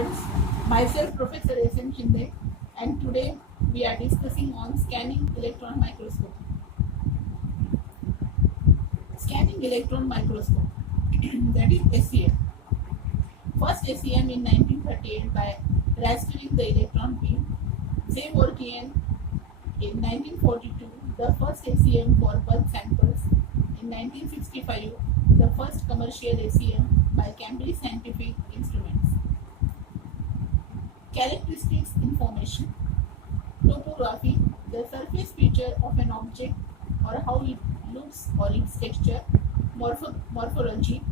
Myself, Professor S.M. Shinde, and today we are discussing on scanning electron microscope. Scanning electron microscope, that is SEM. First SEM in 1938 by rastering the electron beam. Zavorkian in 1942, the first SEM for bulk samples. In 1965, the first commercial SEM by Cambridge Scientific Instruments. Characteristics information. Topography, the surface feature of an object or how it looks or its texture. Morphology,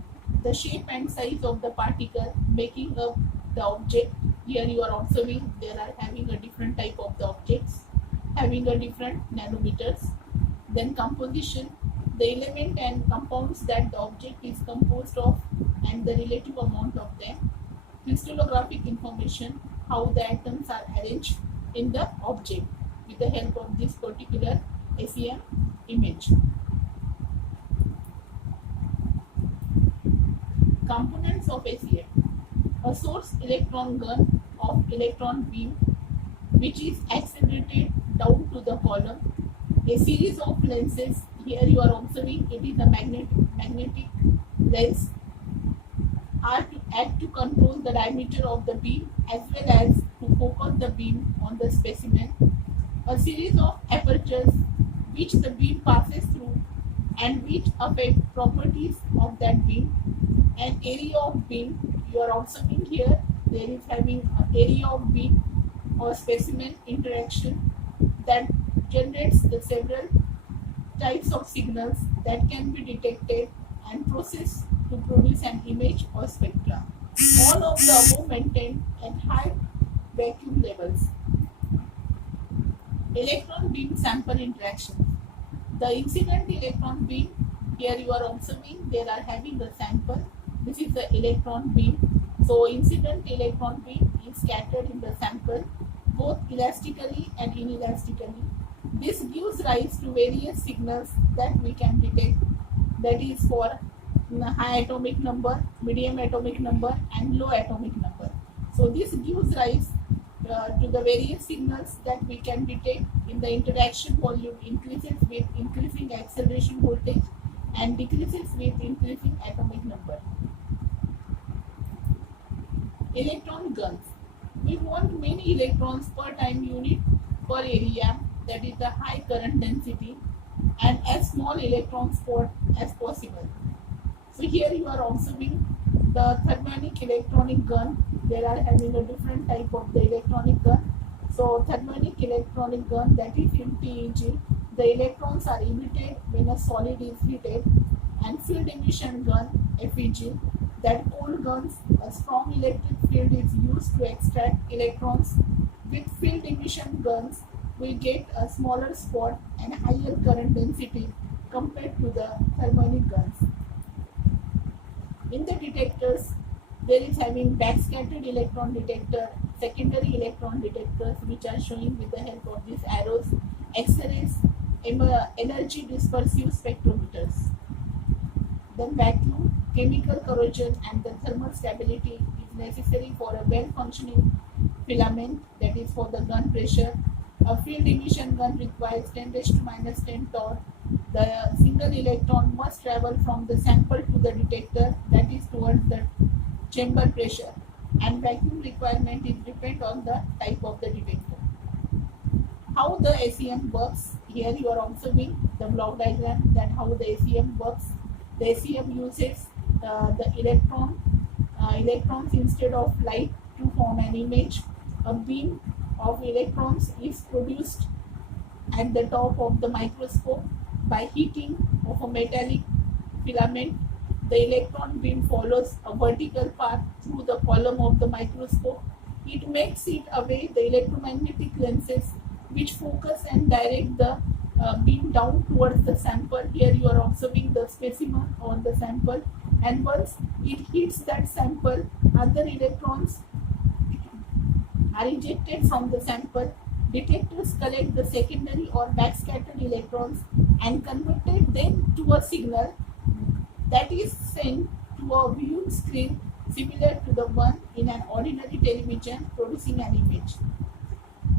the shape and size of the particle making up the object. Here you are observing there are having a different type of the objects, having a different nanometers. Then composition, the element and compounds that the object is composed of and the relative amount of them. Crystallographic information, how the atoms are arranged in the object with the help of this particular SEM image. Components of SEM. A source electron gun of electron beam which is accelerated down to the column. A series of lenses, here you are observing it is a magnetic lens, are to act to control the diameter of the beam as well as to focus the beam on the specimen. A series of apertures which the beam passes through and which affect properties of that beam. An area of beam, you are observing here there is having an area of beam or specimen interaction that generates the several types of signals that can be detected and processed to produce an image or spectra. All of the above maintained at high vacuum levels. Electron beam sample interactions. The incident electron beam, here you are observing there are having a sample. This is the electron beam. So incident electron beam is scattered in the sample both elastically and inelastically. This gives rise to various signals that we can detect, that is for high atomic number, medium atomic number and low atomic number. So this gives rise to the various signals that we can detect in the interaction volume increases with increasing acceleration voltage and decreases with increasing atomic number. Electron guns. We want many electrons per time unit per area, that is the high current density, and as small electron spot as possible. So here you are observing the thermionic electronic gun. There are having a different type of the electronic gun. So thermionic electronic gun, that is in TEG, the electrons are emitted when a solid is heated, and field emission gun FEG, that cold guns, a strong electric field is used to extract electrons. With field emission guns, we get a smaller spot and higher current density compared to the thermionic guns. In the detectors, there is having backscattered electron detector, secondary electron detectors which are showing with the help of these arrows, X-rays, energy dispersive spectrometers. Then vacuum, chemical corrosion and the thermal stability is necessary for a well-functioning filament, that is for the gun pressure. A field emission gun requires 10⁻⁻10 torque. The single electron must travel from the sample to the detector, that is towards the chamber pressure, and vacuum requirement is depend on the type of the detector. How the SEM works, here you are observing the block diagram that how the SEM works. The SEM uses the electrons instead of light to form an image. A beam of electrons is produced at the top of the microscope by heating of a metallic filament. The electron beam follows a vertical path through the column of the microscope. It makes it away the electromagnetic lenses which focus and direct the beam down towards the sample. Here you are observing the specimen on the sample, and once it hits that sample, other electrons are ejected from the sample. Detectors collect the secondary or backscattered electrons and converted them to a signal that is sent to a viewing screen similar to the one in an ordinary television producing an image.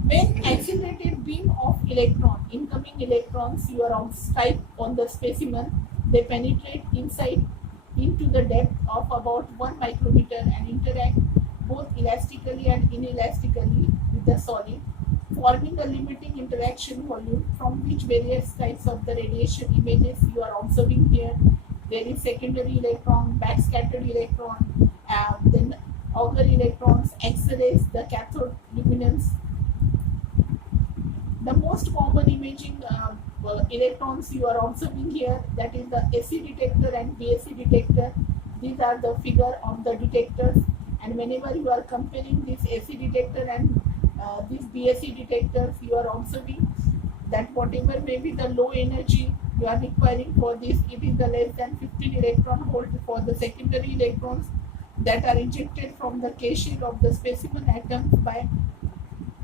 When accelerated beam of incoming electrons, you are strike on the specimen, they penetrate inside into the depth of about 1 micrometer and interact both elastically and inelastically with the solid, forming a limiting interaction volume from which various types of the radiation images you are observing here. There is secondary electron, backscattered electron, then auger electrons, X-rays, the cathode luminance. The most common imaging electrons you are observing here, that is the AC detector and BAC detector. These are the figure of the detectors, and whenever you are comparing this AC detector and these BAC detectors, you are observing that whatever may be the low energy you are requiring for this, it is the less than 15 electron volt for the secondary electrons that are ejected from the K shell of the specimen atoms by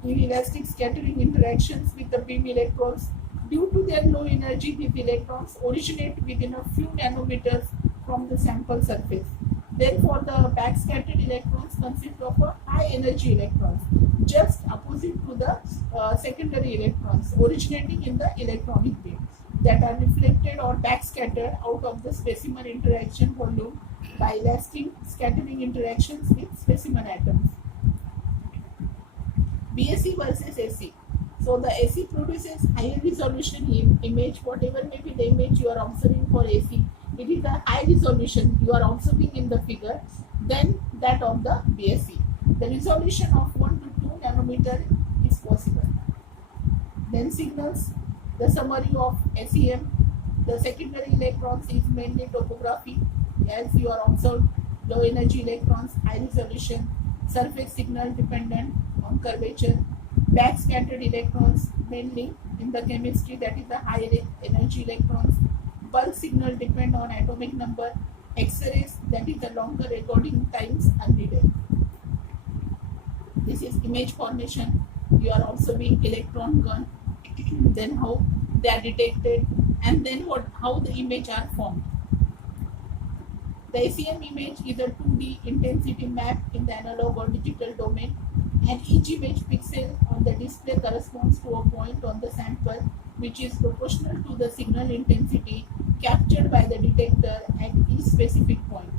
inelastic scattering interactions with the beam electrons. Due to their low energy, these electrons originate within a few nanometers from the sample surface. Therefore, the backscattered electrons consist of a high energy electrons, just opposite to the secondary electrons originating in the electronic beam, that are reflected or backscattered out of the specimen interaction volume by elastic scattering interactions with specimen atoms. BAC versus AC. So the AC produces higher resolution image, whatever may be the image you are observing for AC. It is a high resolution you are observing in the figure than that of the BAC. The resolution of 1 to 2 nanometer is possible. Then signals, the summary of SEM. The secondary electrons is mainly topography, as you are observed, low energy electrons, high resolution, surface signal dependent on curvature, backscattered electrons mainly in the chemistry, that is the high energy electrons, bulk signal depend on atomic number, X-rays, that is the longer recording times are needed. This is image formation. You are observing electron gun, then how they are detected, and then how the image are formed. The ACM image is a 2D intensity map in the analog or digital domain, and each image pixel on the display corresponds to a point on the sample which is proportional to the signal intensity captured by the detector at each specific point.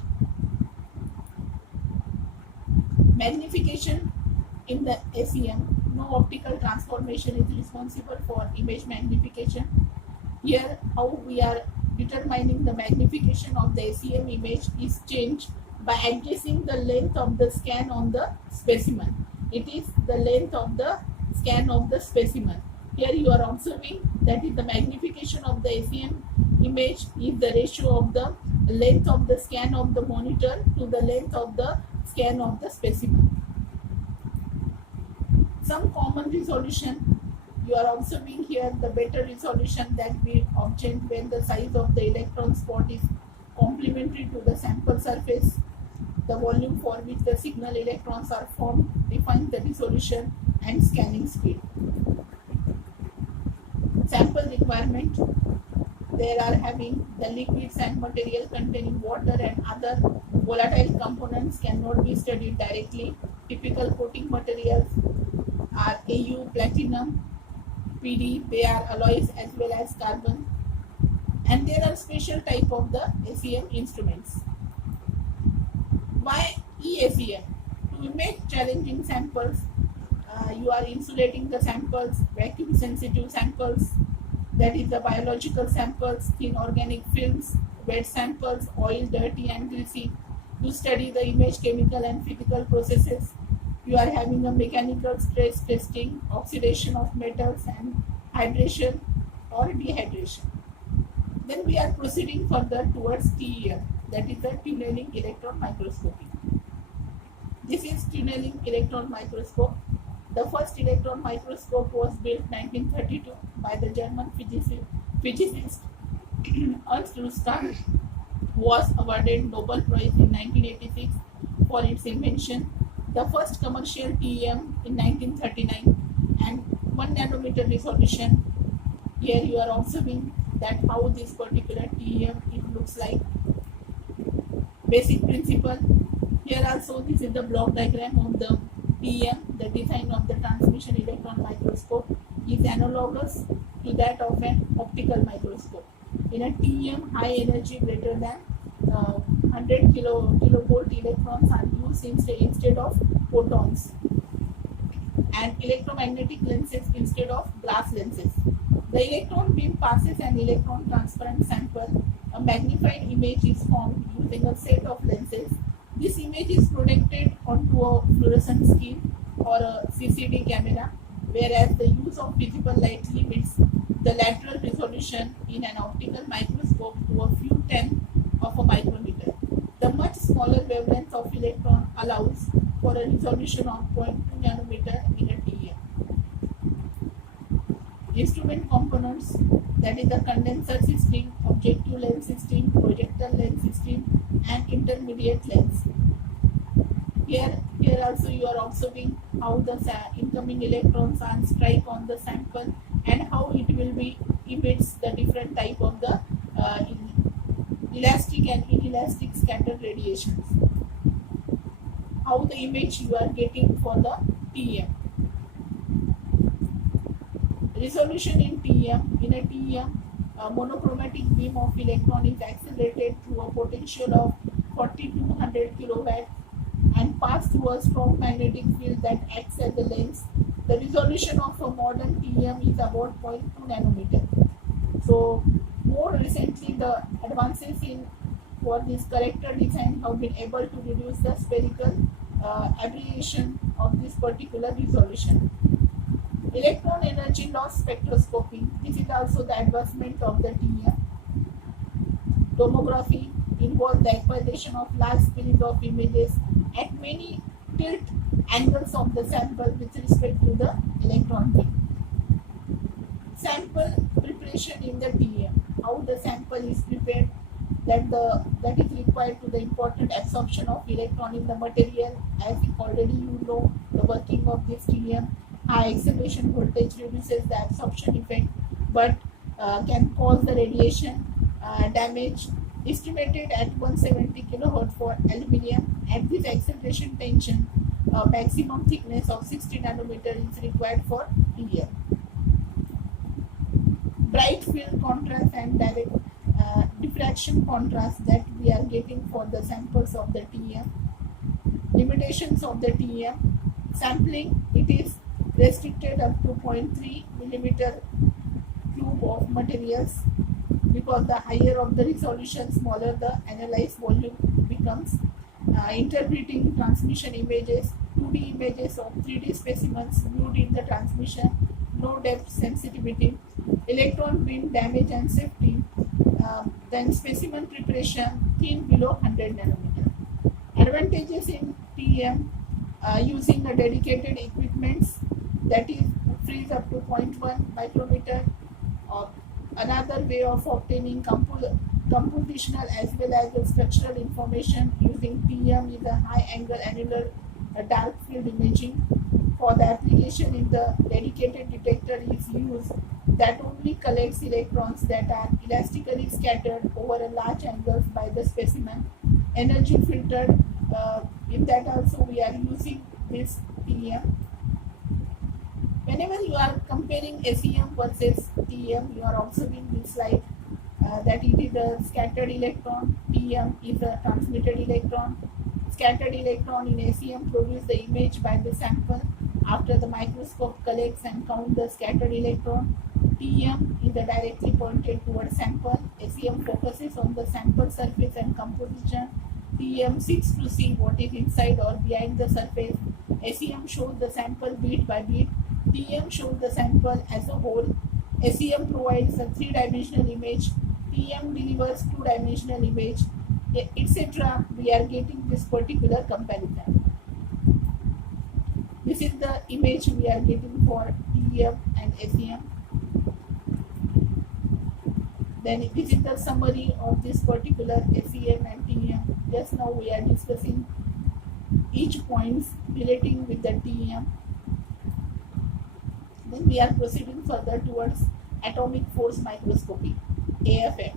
Magnification in the ACM. No optical transformation is responsible for image magnification. Here, how we are determining the magnification of the ACM image is changed by adjusting the length of the scan on the specimen. It is the length of the scan of the specimen. Here you are observing that is the magnification of the ACM image is the ratio of the length of the scan of the monitor to the length of the scan of the specimen. Some common resolution you are observing here, the better resolution that we obtain when the size of the electron spot is complementary to the sample surface. The volume for which the signal electrons are formed defines the resolution and scanning speed. Sample requirement. There are having the liquids and material containing water and other volatile components cannot be studied directly. Typical coating materials are Au, platinum, PD, they are alloys as well as carbon, and there are special type of the ACM instruments. Why EACM? To image challenging samples, you are insulating the samples, vacuum sensitive samples, that is the biological samples, thin organic films, wet samples, oil, dirty and greasy. To study the image chemical and physical processes, you are having a mechanical stress testing, oxidation of metals and hydration or dehydration. Then we are proceeding further towards TEM, that is the tunneling electron microscopy. This is tunneling electron microscope. The first electron microscope was built 1932 by the German physicist Ernst Rutherford, was awarded Nobel Prize in 1986 for its invention. The first commercial TEM in 1939 and 1 nanometer resolution. Here you are observing that how this particular TEM it looks like. Basic principle: Here also this is the block diagram of the TEM. The design of the transmission electron microscope is analogous to that of an optical microscope. In a TEM, high energy greater than 100 kilovolt electrons are used instead of photons, and electromagnetic lenses instead of glass lenses. The electron beam passes an electron transparent sample. A magnified image is formed using a set of lenses. This image is projected onto a fluorescent screen or a CCD camera, whereas the use of visible light limits the lateral resolution in an optical microscope to a few tenths of a micrometer. The much smaller wavelength of electron allows for a resolution of 0.2 nanometer in a TEM. Instrument components, that is the condenser system, objective lens system, projector lens system, and intermediate lens. Here also you are observing how the incoming electrons are strike on the sample and how it will be emits the different type of the elastic and inelastic scattered radiations. How the image you are getting for the TEM. Resolution in TEM. In a TEM, a monochromatic beam of electron is accelerated through a potential of 4200 kilowatt and pass through a strong magnetic field that acts as the lens. The resolution of a modern TEM is about 0.2 nanometer. So more recently, the advances in for this corrector design have been able to reduce the spherical aberration of this particular resolution. Electron energy loss spectroscopy. This is also the advancement of the TEM. Tomography involves the acquisition of large series of images at many tilt angles of the sample with respect to the electron beam. Sample preparation in the TEM. How the sample is prepared, that is required to the important absorption of electron in the material. As already you know the working of this TEM. High acceleration voltage reduces the absorption effect, but can cause the radiation damage. Estimated at 170 kHz for aluminium. At this acceleration tension, maximum thickness of 60 nanometer is required for TEM. Bright field contrast and direct diffraction contrast that we are getting for the samples of the TEM. Limitations of the TEM. Sampling, it is restricted up to 0.3 millimeter cube of materials, because the higher of the resolution, smaller the analyzed volume becomes. Interpreting transmission images, 2D images of 3D specimens viewed in the transmission, no depth sensitivity, electron beam damage and safety, then specimen preparation thin below 100 nanometer. Advantages in TEM, using a dedicated equipment that is freeze up to 0.1 micrometer. Another way of obtaining compositional as well as the structural information using TEM is a high angle annular dark field imaging. For the application in the dedicated detector is used that only collects electrons that are elastically scattered over a large angles by the specimen. Energy filtered, in that also we are using this TEM. Whenever you are comparing SEM versus TEM, you are observing this slide that it is a scattered electron, TEM is a transmitted electron. Scattered electron in SEM produce the image by the sample after the microscope collects and counts the scattered electron. TEM is directly pointed towards sample. SEM focuses on the sample surface and composition. TEM seeks to see what is inside or behind the surface. SEM shows the sample bit by bit. TEM shows the sample as a whole. SEM provides a three-dimensional image. TEM delivers two-dimensional image, etc. We are getting this particular comparison. This is the image we are getting for TEM and SEM. Then this is the summary of this particular SEM and TEM. Just now we are discussing each points relating with the TEM. Then we are proceeding further towards atomic force microscopy, AFM.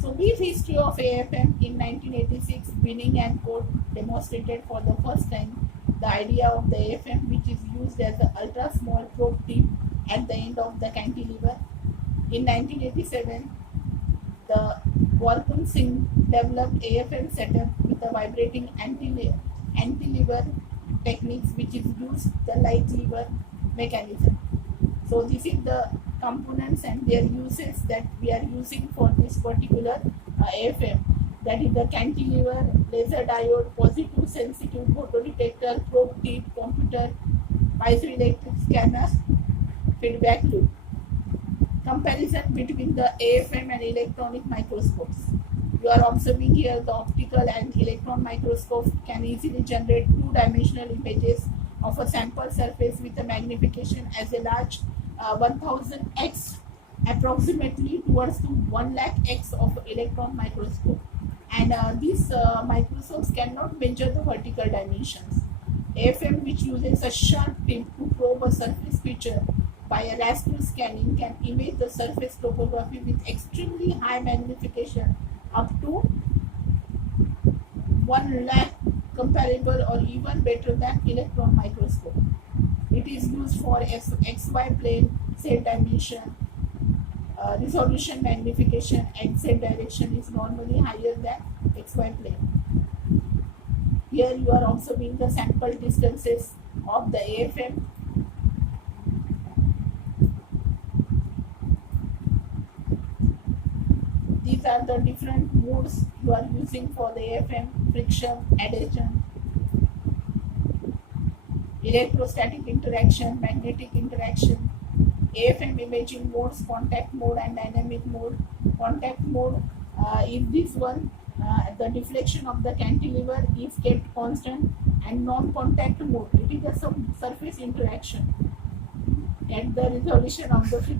So brief history of AFM. In 1986, Binning and Court demonstrated for the first time the idea of the AFM, which is used as an ultra small probe tip at the end of the cantilever. In 1987, the Warpun Singh developed AFM setup with a vibrating anti-lever techniques, which is used the light lever mechanism. So this is the components and their uses that we are using for this particular AFM. That is the cantilever, laser diode, positive sensitive photodetector, probe tip, computer, piezoelectric scanner, feedback loop. Comparison between the AFM and electronic microscopes. You are observing here the optical and electron microscopes can easily generate two-dimensional images of a sample surface with a magnification as a large 1000x, approximately towards to 1 lakh x of electron microscope. And these microscopes cannot measure the vertical dimensions. AFM, which uses a sharp tip to probe a surface feature by a raster scanning, can image the surface topography with extremely high magnification up to 1 lakh, comparable or even better than electron microscope. It is used for XY plane, Z dimension, resolution magnification and Z direction is normally higher than XY plane. Here you are observing the sample distances of the AFM. These are the different modes you are using for the AFM: friction, adhesion, electrostatic interaction, magnetic interaction, AFM imaging modes, contact mode and dynamic mode. Contact mode is this one. The deflection of the cantilever is kept constant, and non-contact mode, it is a surface interaction, and the resolution of the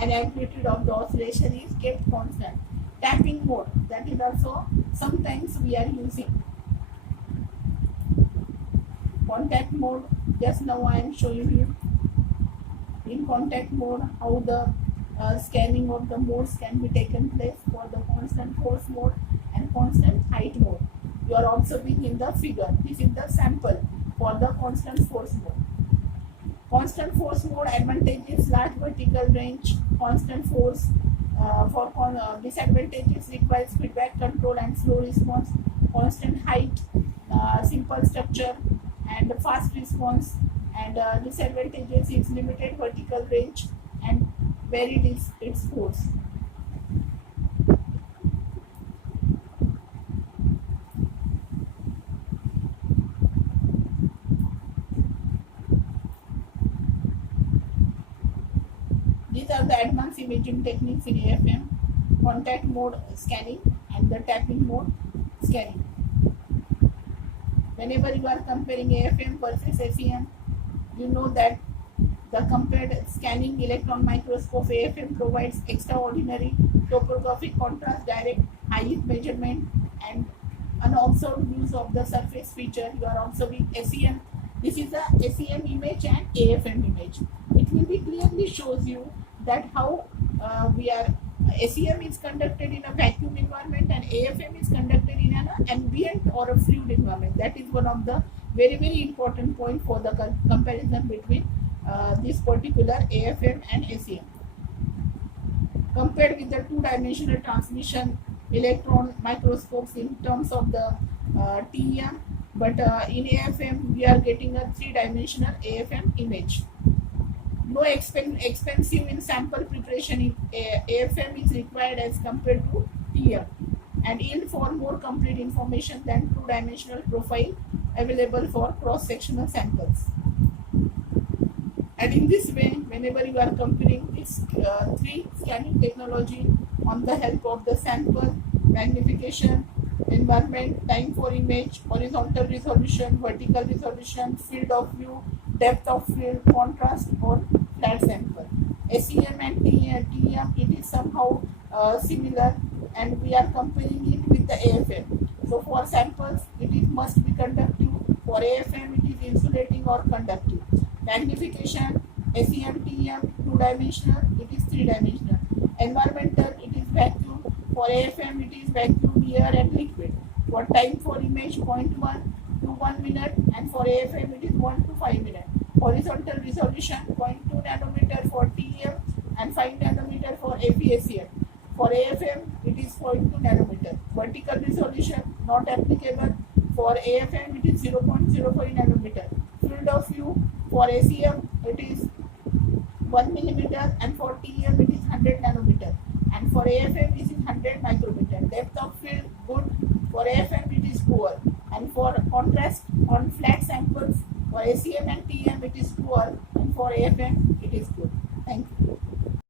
and amplitude of the oscillation is kept constant. Tapping mode, that is also sometimes we are using. Contact mode, just now I am showing you in contact mode how the scanning of the modes can be taken place for the constant force mode and constant height mode. You are observing in the figure. This is the sample for the constant force mode. Constant force mode advantages large vertical range, constant force. For disadvantages requires feedback control and slow response, constant height, simple structure and fast response, and disadvantages is limited vertical range and varied its force. These are the advanced imaging techniques in AFM: contact mode scanning and the tapping mode scanning. Whenever you are comparing AFM versus SEM, you know that the compared scanning electron microscope AFM provides extraordinary topographic contrast, direct high measurement, and unobserved views of the surface feature. You are observing SEM. This is a SEM image and AFM image. It will be clearly shows you that how SEM is conducted in a vacuum environment and AFM is conducted in an ambient or a fluid environment. That is one of the very important point for the comparison between this particular AFM and SEM. Compared with the two-dimensional transmission electron microscopes in terms of the TEM, but in AFM we are getting a three-dimensional AFM image. No expensive in sample preparation in AFM is required as compared to TEM, and yield for more complete information than two-dimensional profile available for cross-sectional samples. And in this way, whenever you are comparing these three scanning technology on the help of the sample, magnification, environment, time for image, horizontal resolution, vertical resolution, field of view, depth of field, contrast or flat sample. SEM and TEM, it is somehow similar, and we are comparing it with the AFM. So for samples, it is must be conductive. For AFM, it is insulating or conductive. Magnification, SEM, TEM, two-dimensional, it is three-dimensional. Environmental, it is vacuum. For AFM it is vacuum, air and liquid. For time for image 0.1 to 1 minute, and for AFM it is 1 to 5 minutes. Horizontal resolution 0.2 nanometer for TEM and 5 nanometer for APS-CM. For AFM it is 0.2 nanometer. Vertical resolution not applicable. For AFM it is 0.05 nanometer. Field of view for ACM it is 1 millimeter, and for TEM it is 100 nanometer, and for AFM it is 100 micrometer. Depth of field good. For AFM it is poor, and for contrast on flat samples for ACM and TEM it is poor, and for AFM it is good. Thank you.